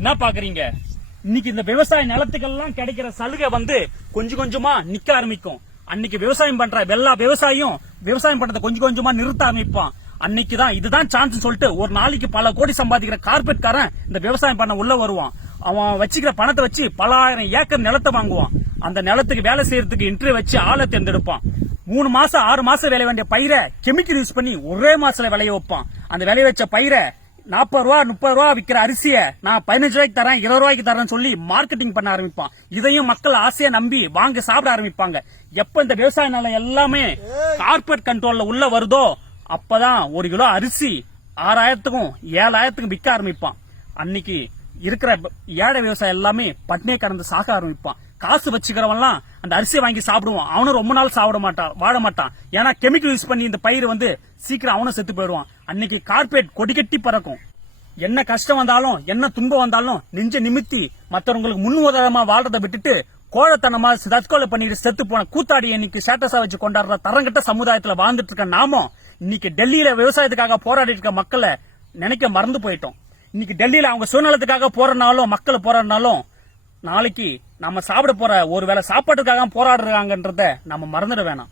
என்ன பாக்குறீங்க? இன்னைக்கு இந்த விவசாய நிலத்துக்கெல்லாம் கிடைக்கிற சலுகை கொஞ்சம் கொஞ்சமா நிக்க ஆரம்பிக்கும். அன்னைக்கு விவசாயம் பண்ற எல்லா விவசாயியும் விவசாயம் பண்றதை கொஞ்சம் கொஞ்சமா நிறுத்த ஆரம்பிப்பான். அன்னைக்குதான் இதுதான் சான்ஸ் சொல்லிட்டு ஒரு நாளைக்கு பல கோடி சம்பாதிக்கிற கார்பரேட்காரன் இந்த விவசாயம் பண்ண உள்ள வருவான். அவன் வச்சுக்கிற பணத்தை வச்சு பல ஆயிரம் ஏக்கர் நிலத்தை வாங்குவான். அந்த நிலத்துக்கு வேலை செய்யறதுக்கு இன்டர்வியூ வச்சு ஆளை தேர்ந்தெடுப்பான். 3 மாசம் 6 மாசம் விளைய வேண்டிய பயிரை கெமிக்கல் யூஸ் பண்ணி ஒரே மாசத்துல விளைய வைப்பான். அந்த விளைய வச்ச பயிரை 40 ரூபா 30 ரூபா விக்கிற அரிசிய நான் 15 ரூபாய்க்கு தரேன் 20 ரூபாய்க்கு தரேன்னு சொல்லி மார்க்கெட்டிங் பண்ண ஆரம்பிப்பான். இதையும் மக்கள் ஆசையா நம்பி வாங்க சாப்பிட ஆரம்பிப்பாங்க. எப்ப இந்த விவசாய நிலம் எல்லாமே கார்பரேட் கண்ட்ரோல்ல உள்ள வருதோ அப்பதான் 1 கிலோ அரிசி 6000க்கும் 7000க்கும் விற்க ஆரம்பிப்பான். அன்னைக்கு இருக்கிற ஏழை விவசாயம் எல்லாமே பட்னியை கடந்து சாக ஆரம்பிப்பான். காசு வச்சுக்கிறவன்லாம் அந்த அரிசியை வாங்கி சாப்பிடுவான். அவனும் ரொம்ப நாள் வாழ மாட்டான். ஏன்னா கெமிக்கல் யூஸ் பண்ணி இந்த பயிர் சீக்கிரம் அவனும் செத்து போயிடுவான். அன்னைக்கு கார்பரேட் கொடி கட்டி பறக்கும். என்ன கஷ்டம் வந்தாலும் என்ன துன்பம் வந்தாலும் நெஞ்ச நிமித்தி மற்றவங்களுக்கு முன்னுதாரணமா வாழ்றதை விட்டுட்டு கோழத்தனமா தற்கொலை பண்ணிட்டு செத்து போன கூத்தாடி இன்னைக்கு ஸ்டேட்டஸா வச்சு கொண்டாடுற தரங்கட்ட சமுதாயத்துல வாழ்ந்துட்டு இருக்க நாமும் இன்னைக்கு டெல்லியில விவசாயத்துக்காக போராடிட்டு இருக்க மக்களை நினைக்க மறந்து போயிட்டோம். இன்னைக்கு டெல்லியில அவங்க சுயநலத்துக்காக போறனாலும் மக்கள் போராடினாலும் நாளைக்கு நம்ம சாப்பிட போற ஒரு வேளை சாப்பாட்டுக்காக போராடுறாங்கன்றத நம்ம மறந்துட வேணாம்.